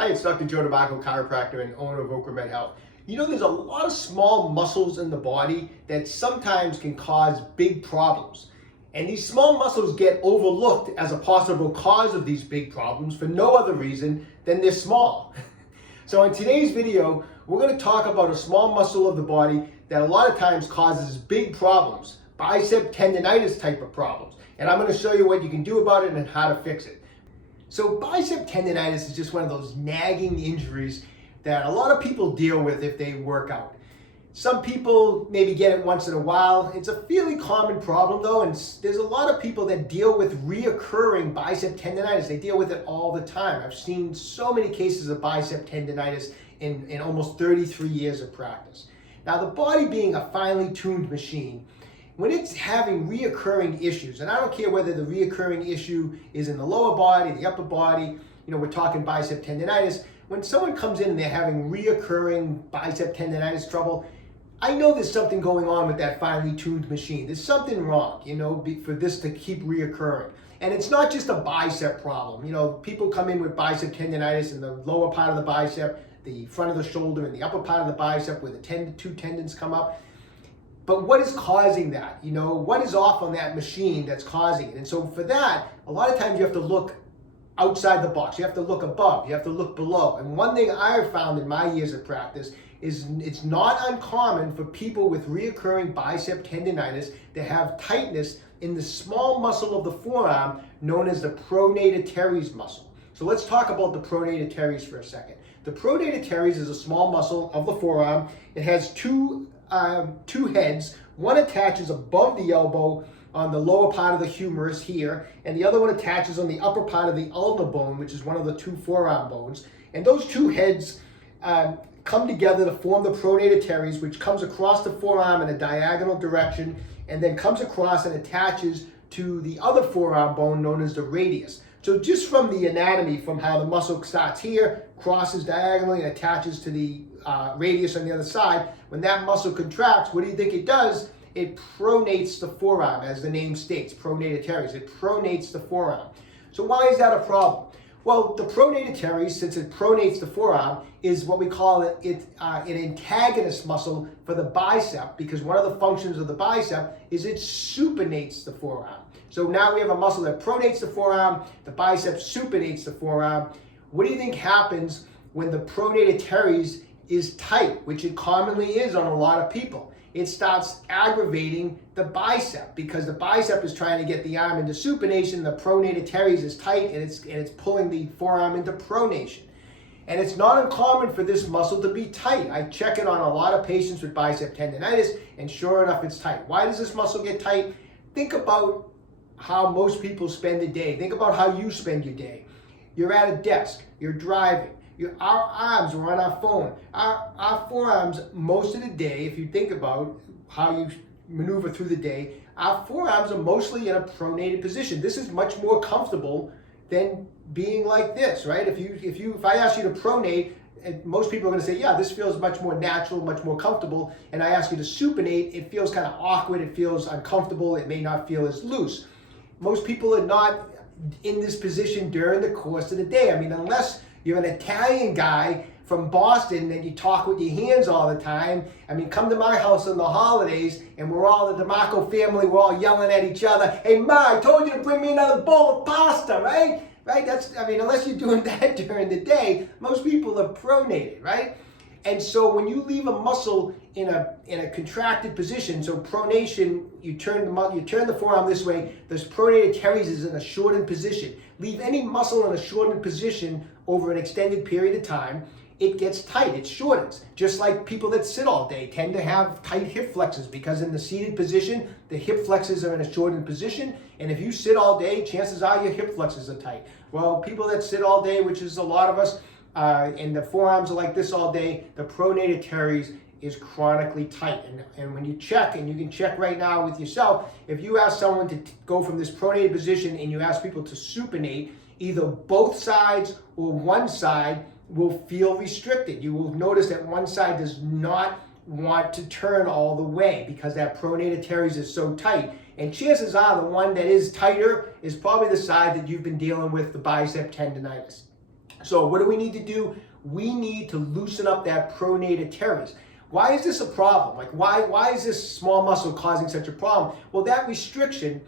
Hi, it's Dr. Joe DeMarco, chiropractor and owner of OcraMed Health. You know, there's a lot of small muscles in the body that sometimes can cause big problems. And these small muscles get overlooked as a possible cause of these big problems for no other reason than they're small. So in today's video, we're going to talk about a small muscle of the body that a lot of times causes big problems, bicep tendonitis type of problems. And I'm going to show you what you can do about it and how to fix it. So bicep tendonitis is just one of those nagging injuries that a lot of people deal with if they work out. Some people maybe get it once in a while. It's a fairly common problem though, and there's a lot of people that deal with reoccurring bicep tendonitis. They deal with it all the time. I've seen so many cases of bicep tendonitis in almost 33 years of practice. Now, the body being a finely tuned machine, when it's having reoccurring issues, and I don't care whether the reoccurring issue is in the lower body, the upper body, we're talking bicep tendonitis. When someone comes in and they're having reoccurring bicep tendonitis trouble, I know there's something going on with that finely tuned machine. There's something wrong, for this to keep reoccurring. And it's not just a bicep problem. People come in with bicep tendonitis in the lower part of the bicep, the front of the shoulder, and the upper part of the bicep where the two tendons come up. But what is causing that? What is off on that machine that's causing it? And so for that, a lot of times you have to look outside the box. You have to look above. You have to look below. And one thing I have found in my years of practice is it's not uncommon for people with reoccurring bicep tendonitis to have tightness in the small muscle of the forearm known as the Pronator Teres muscle. So let's talk about the Pronator Teres for a second. The Pronator Teres is a small muscle of the forearm. It has two heads. One attaches above the elbow on the lower part of the humerus here, and the other one attaches on the upper part of the ulnar bone, which is one of the two forearm bones. And those two heads come together to form the Pronator Teres, which comes across the forearm in a diagonal direction and then comes across and attaches to the other forearm bone known as the radius. So just from the anatomy, from how the muscle starts here, crosses diagonally and attaches to the radius on the other side, when that muscle contracts, what do you think it does? It pronates the forearm, as the name states, Pronator Teres. It pronates the forearm. So why is that a problem? Well, the Pronator Teres, since it pronates the forearm, is what we call an antagonist muscle for the bicep, because one of the functions of the bicep is it supinates the forearm. So now we have a muscle that pronates the forearm, the bicep supinates the forearm. What do you think happens when the Pronator Teres is tight, which it commonly is on a lot of people? It starts aggravating the because the bicep is trying to get the arm into supination. The Pronator Teres is tight and it's pulling the forearm into pronation. And it's not uncommon for this muscle to be tight. I check it on a lot of patients with bicep tendonitis, and sure enough, it's tight. Why does this muscle get tight? Think about how most people spend a day. Think about how you spend your day. You're at a desk, you're driving. Our arms are on our phone. Our forearms, most of the day, if you think about how you maneuver through the day, our forearms are mostly in a pronated position. This is much more comfortable than being like this, right? If I ask you to pronate, most people are going to say, yeah, this feels much more natural, much more comfortable. And I ask you to supinate, it feels kind of awkward, it feels uncomfortable, it may not feel as loose. Most people are not in this position during the course of the day. I mean, unless you're an Italian guy from Boston and you talk with your hands all the time. I mean, come to my house on the holidays and we're all the DeMarco family, we're all yelling at each other. Hey, Ma, I told you to bring me another bowl of pasta, right? Right? Unless you're doing that during the day, most people are pronated, right? And so when you leave a muscle in a contracted position, so pronation, you turn the forearm this way, this Pronator Teres is in a shortened position. Leave any muscle in a shortened position over an extended period of time, it gets tight, it shortens. Just like people that sit all day tend to have tight hip flexors, because in the seated position, the hip flexors are in a shortened position, and if you sit all day, chances are your hip flexors are tight. Well, people that sit all day, which is a lot of us, and the forearms are like this all day, the Pronator Teres is chronically tight. And when you check, and you can check right now with yourself, if you ask someone to go from this pronated position and you ask people to supinate, either both sides or one side will feel restricted. You will notice that one side does not want to turn all the way because that Pronator Teres is so tight. And chances are the one that is tighter is probably the side that you've been dealing with the bicep tendonitis. So what do we need to do? We need to loosen up that pronator teres. Why is this a problem? Like why is this small muscle causing such a problem? Well, that restriction,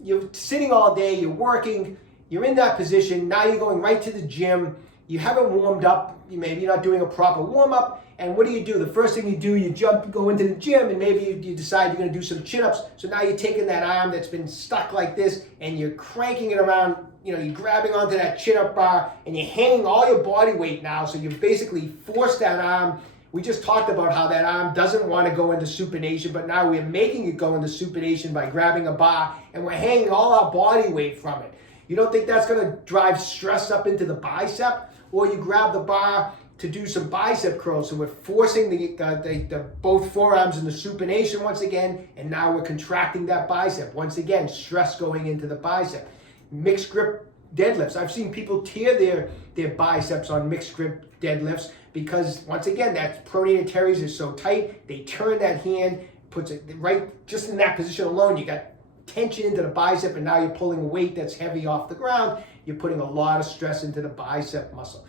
you're sitting all day, you're working, you're in that position, now you're going right to the gym, you haven't warmed up, maybe you're not doing a proper warm-up, and what do? The first thing you do, you go into the gym, and maybe you decide you're gonna do some chin-ups, so now you're taking that arm that's been stuck like this, and you're cranking it around, you're grabbing onto that chin-up bar, and you're hanging all your body weight now, so you've basically forced that arm. We just talked about how that arm doesn't want to go into supination, but now we're making it go into supination by grabbing a bar, and we're hanging all our body weight from it. You don't think that's going to drive stress up into the bicep? Or you grab the bar to do some bicep curls, so we're forcing the both forearms into supination once again, and now we're contracting that bicep. Once again, stress going into the bicep. Mixed grip deadlifts. I've seen people tear their biceps on mixed grip deadlifts because, once again, that pronator teres is so tight, they turn that hand, puts it right just in that position alone. You got tension into the bicep, and now you're pulling a weight that's heavy off the ground. You're putting a lot of stress into the bicep muscle.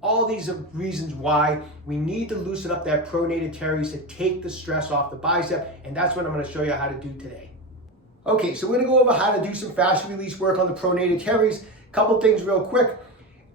All these are reasons why we need to loosen up that pronator teres to take the stress off the bicep, and that's what I'm going to show you how to do today. Okay, so we're going to go over how to do some fascial release work on the pronator teres. Couple things real quick.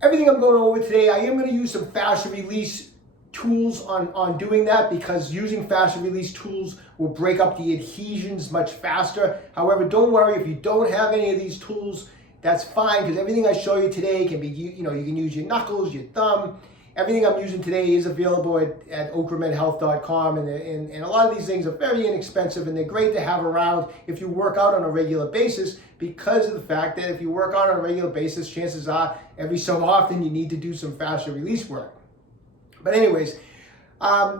Everything I'm going over today, I am going to use some fascial release tools on doing that, because using fascial release tools will break up the adhesions much faster. However, don't worry if you don't have any of these tools. That's fine, because everything I show you today can be, you can use your knuckles, your thumb. Everything I'm using today is available at OcraMedHealth.com, and a lot of these things are very inexpensive, and they're great to have around if you work out on a regular basis, because of the fact that if you work out on a regular basis, chances are every so often you need to do some fascial release work. But anyways,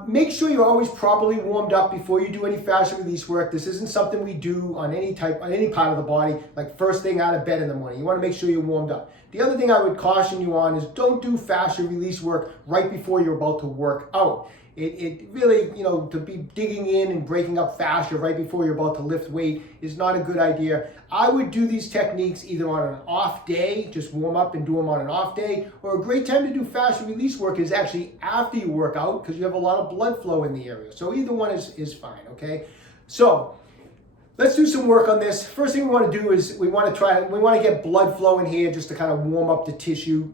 make sure you're always properly warmed up before you do any fascial release work. This isn't something we do on any part of the body, like first thing out of bed in the morning. You want to make sure you're warmed up. The other thing I would caution you on is don't do fascial release work right before you're about to work out. It really, to be digging in and breaking up fascia right before you're about to lift weight is not a good idea. I would do these techniques either on an off day, just warm up and do them on an off day, or a great time to do fascial release work is actually after you work out, because you have a lot of blood flow in the area. So either one is fine, okay? So let's do some work on this. First thing we want to do is we want to get blood flow in here just to kind of warm up the tissue.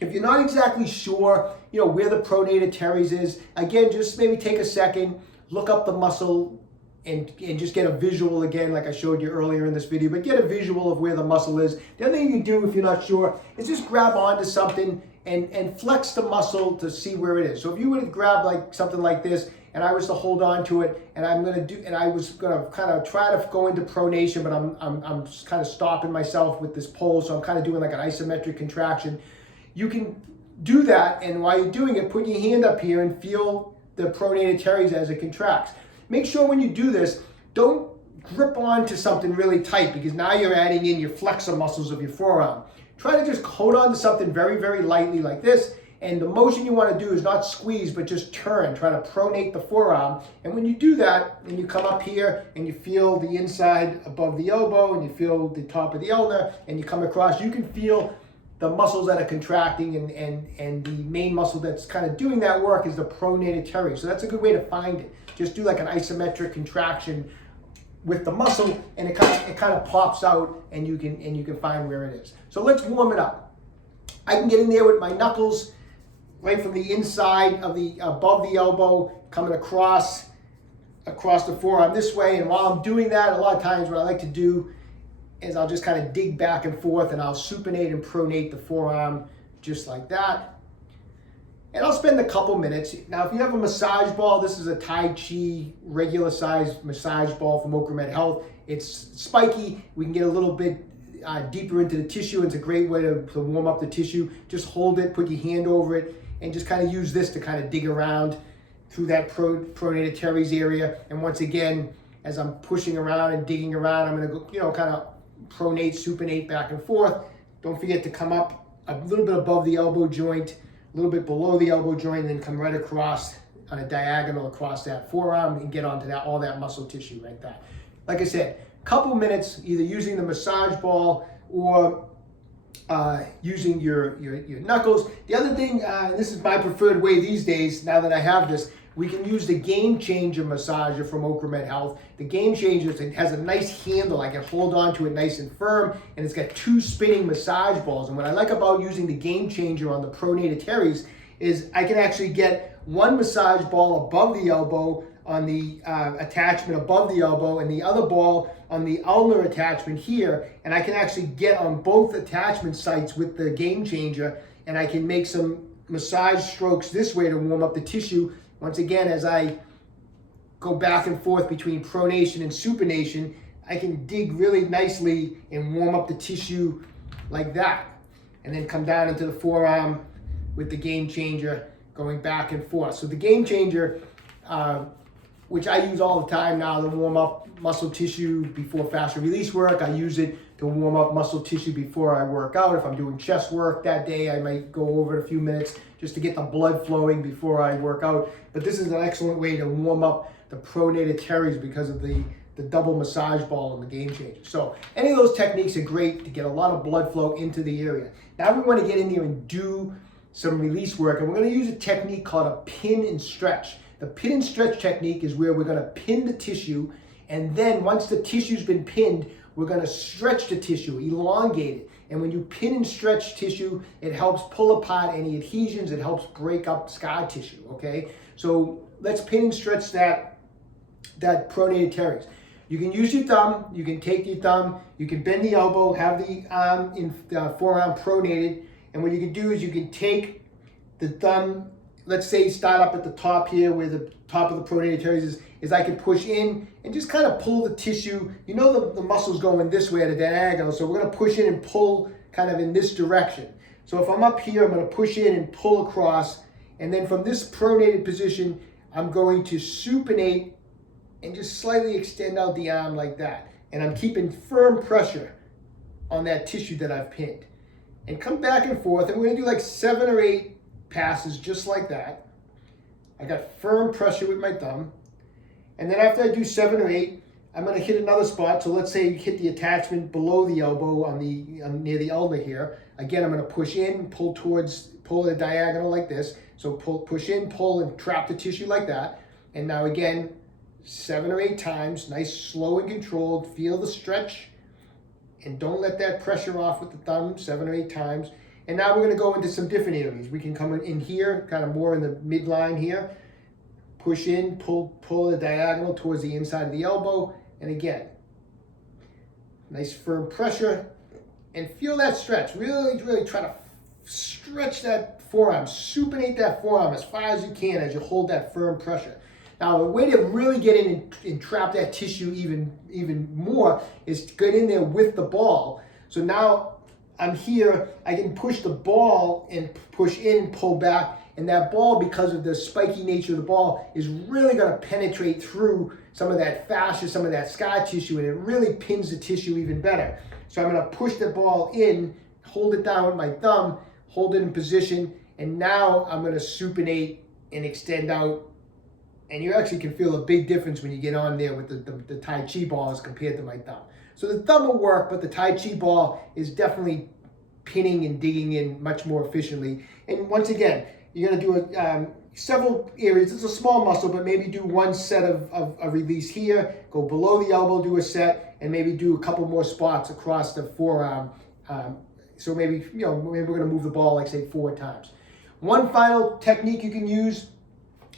If you're not exactly sure, where the pronator teres is, again, just maybe take a second, look up the muscle, and just get a visual again, like I showed you earlier in this video, but get a visual of where the muscle is. The other thing you can do if you're not sure is just grab onto something and flex the muscle to see where it is. So if you were to grab like something like this, and I was to hold on to it, and I was gonna kind of try to go into pronation, but I'm just kind of stopping myself with this pole, so I'm kind of doing like an isometric contraction. You can do that, and while you're doing it, put your hand up here and feel the pronator teres as it contracts. Make sure when you do this, don't grip onto something really tight, because now you're adding in your flexor muscles of your forearm. Try to just hold on to something very, very lightly like this, and the motion you want to do is not squeeze, but just turn. Try to pronate the forearm, and when you do that, and you come up here, and you feel the inside above the elbow, and you feel the top of the ulnar, and you come across, you can feel the muscles that are contracting, and the main muscle that's kind of doing that work is the pronator teres. So that's a good way to find it. Just do like an isometric contraction with the muscle, and it kind of pops out, and you can find where it is. So let's warm it up. I can get in there with my knuckles right from the inside of above the elbow, coming across the forearm this way. And while I'm doing that, a lot of times what I like to do is I'll just kind of dig back and forth, and I'll supinate and pronate the forearm just like that. And I'll spend a couple minutes. Now, if you have a massage ball, this is a Tai Chi regular size massage ball from OcraMed Health. It's spiky. We can get a little bit deeper into the tissue. It's a great way to warm up the tissue. Just hold it, put your hand over it, and just kind of use this to kind of dig around through that pronator teres area. And once again, as I'm pushing around and digging around, I'm going to go, kind of pronate, supinate back and forth. Don't forget to come up a little bit above the elbow joint, a little bit below the elbow joint, and then come right across on a diagonal across that forearm and get onto all that muscle tissue right there. Like I said, couple minutes either using the massage ball or using your knuckles. The other thing, this is my preferred way these days, now that I have this, we can use the Game Changer massager from OcraMed Health. The Game Changer, it has a nice handle. I can hold on to it nice and firm, and it's got 2 spinning massage balls. And what I like about using the Game Changer on the Pronator Teres is I can actually get 1 massage ball above the elbow on the attachment above the elbow, and the other ball on the ulnar attachment here, and I can actually get on both attachment sites with the Game Changer, and I can make some massage strokes this way to warm up the tissue. Once again, as I go back and forth between pronation and supination, I can dig really nicely and warm up the tissue like that, and then come down into the forearm with the Game Changer, going back and forth. So the Game Changer, which I use all the time now to warm up muscle tissue before fascial release work. I use it to warm up muscle tissue before I work out. If I'm doing chest work that day, I might go over it a few minutes just to get the blood flowing before I work out. But this is an excellent way to warm up the Pronator Teres because of the double massage ball and the Game Changer. So any of those techniques are great to get a lot of blood flow into the area. Now we want to get in there and do some release work, and we're going to use a technique called a pin and stretch. The pin and stretch technique is where we're going to pin the tissue, and then once the tissue's been pinned, we're going to stretch the tissue, elongate it. And when you pin and stretch tissue, it helps pull apart any adhesions, it helps break up scar tissue, okay? So let's pin and stretch that Pronator Teres. You can use your thumb, you can take your thumb, you can bend the elbow, have the arm in forearm pronated, and what you can do is you can take the thumb, let's say start up at the top here where the top of the Pronator Teres is I can push in and just kind of pull the tissue. You know the muscle's going this way at a diagonal, so we're going to push in and pull kind of in this direction. So if I'm up here, I'm going to push in and pull across, and then from this pronated position, I'm going to supinate and just slightly extend out the arm like that. And I'm keeping firm pressure on that tissue that I've pinned. And come back and forth, and we're going to do like 7 or 8 passes just like that. I got firm pressure with my thumb. And then after I do 7 or 8, I'm going to hit another spot. So let's say you hit the attachment below the elbow on near the ulnar here. Again, I'm going to push in, pull the diagonal like this. So push in, pull, and trap the tissue like that. And now again, 7 or 8 times, nice, slow and controlled. Feel the stretch, and don't let that pressure off with the thumb, 7 or 8 times. And now we're going to go into some different areas. We can come in here, kind of more in the midline here. Push in, pull the diagonal towards the inside of the elbow. And again, nice firm pressure. And feel that stretch. Really, really try to stretch that forearm. Supinate that forearm as far as you can as you hold that firm pressure. Now, the way to really get in and trap that tissue even more is to get in there with the ball. So now I'm here, I can push the ball and push in, pull back, and that ball, because of the spiky nature of the ball, is really going to penetrate through some of that fascia, some of that scar tissue, and it really pins the tissue even better. So I'm going to push the ball in, hold it down with my thumb, hold it in position, and now I'm going to supinate and extend out. And you actually can feel a big difference when you get on there with the Tai Chi ball as compared to my thumb. So the thumb will work, but the Tai Chi ball is definitely pinning and digging in much more efficiently. And once again, you're going to do several areas. It's a small muscle, but maybe do 1 set of release here, go below the elbow, do a set, and maybe do a couple more spots across the forearm. So maybe we're going to move the ball, like say 4 times. One final technique you can use.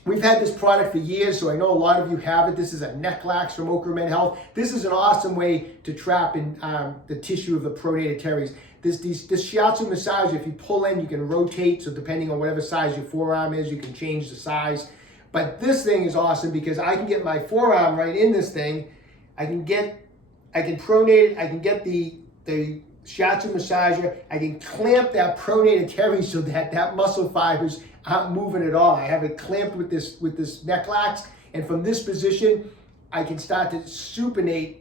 We've had this product for years, so I know a lot of you have it. This is a neck lax from OcraMed Health. This is an awesome way to trap in the tissue of the Pronator Teres. This shiatsu massage, if you pull in, you can rotate. So depending on whatever size your forearm is, you can change the size. But this thing is awesome because I can get my forearm right in this thing. I can pronate it. I can get the shiatsu massager. I can clamp that Pronator Teres so that muscle fibers aren't moving at all. I have it clamped with this neck lax, and from this position, I can start to supinate.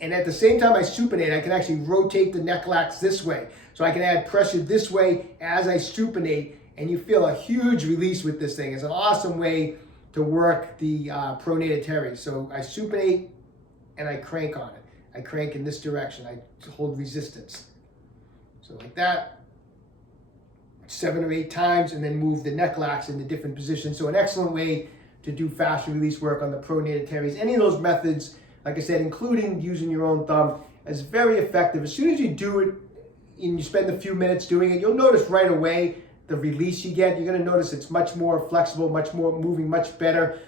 And at the same time I supinate, I can actually rotate the neck lax this way. So I can add pressure this way as I supinate, and you feel a huge release with this thing. It's an awesome way to work the Pronator Teres. So I supinate and I crank on it. I crank in this direction. I hold resistance. So like that, 7 or 8 times, and then move the neck lats into different positions. So an excellent way to do fascial release work on the Pronator Teres. Any of those methods, like I said, including using your own thumb, is very effective. As soon as you do it and you spend a few minutes doing it, you'll notice right away the release you get. You're going to notice it's much more flexible, much more moving, much better.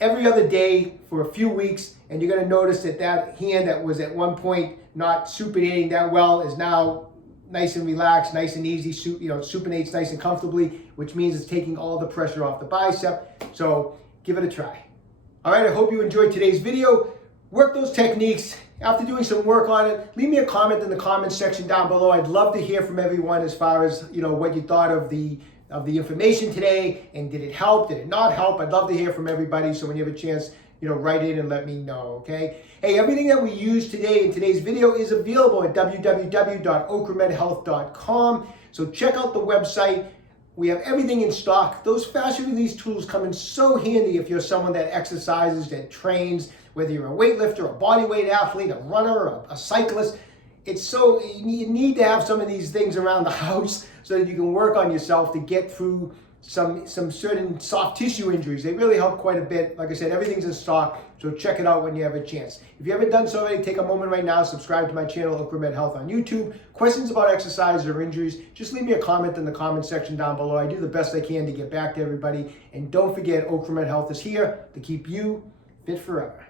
Every other day for a few weeks, and you're going to notice that that hand that was at one point not supinating that well is now nice and relaxed, nice and easy, supinates nice and comfortably, which means it's taking all the pressure off the bicep. So give it a try. All right, I hope you enjoyed today's video. Work those techniques. After doing some work on it, leave me a comment in the comments section down below. I'd love to hear from everyone as far as what you thought of the information today, and did it help? Did it not help? I'd love to hear from everybody. So when you have a chance, write in and let me know. Okay. Hey, everything that we used today in today's video is available at www.OcraMedHealth.com. So check out the website. We have everything in stock. Those fascial release tools come in so handy if you're someone that exercises, that trains, whether you're a weightlifter, a bodyweight athlete, a runner, a cyclist. You need to have some of these things around the house so that you can work on yourself to get through some certain soft tissue injuries. They really help quite a bit. Like I said, everything's in stock, so check it out when you have a chance. If you haven't done so already, take a moment right now, subscribe to my channel, OcraMed Health on YouTube. Questions about exercise or injuries, just leave me a comment in the comment section down below. I do the best I can to get back to everybody. And don't forget, OcraMed Health is here to keep you fit forever.